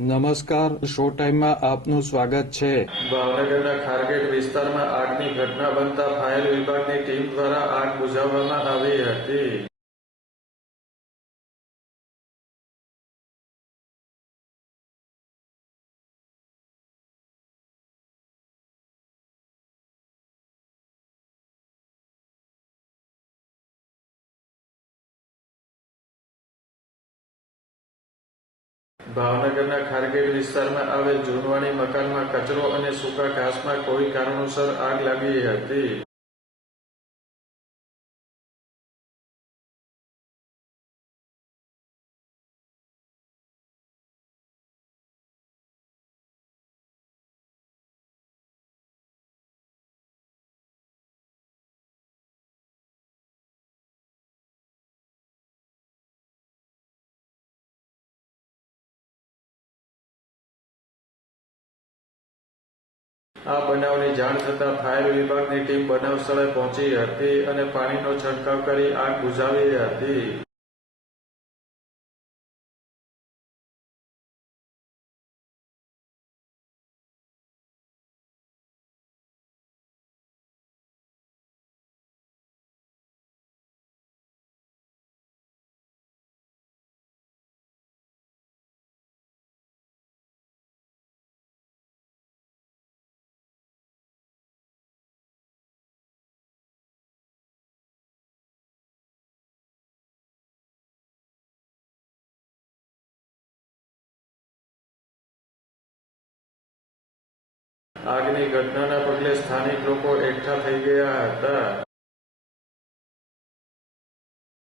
નમસ્કાર, શો ટાઈમમાં આપનું સ્વાગત છે. ભાવનગરના ખારગેટ વિસ્તારમાં આગની ઘટના બનતા ફાયર વિભાગની ટીમ દ્વારા આગ બુઝાવવામાં આવી હતી. ભાવનગરના ખારગેટ વિસ્તારમાં આવેલ જૂનવાણી મકાનમાં કચરો અને સૂકા ઘાસમાં કોઈ કારણોસર આગ લાગી હતી. આ બનાવની જાણ થતાં ફાયર વિભાગની ટીમ બનાવ સ્થળે પહોંચી હતી અને પાણીનો છંટકાવ કરી આગ બુઝાવી હતી. આગની ઘટનાના પગલે સ્થાનિક લોકો એકઠા થઈ ગયા હતા.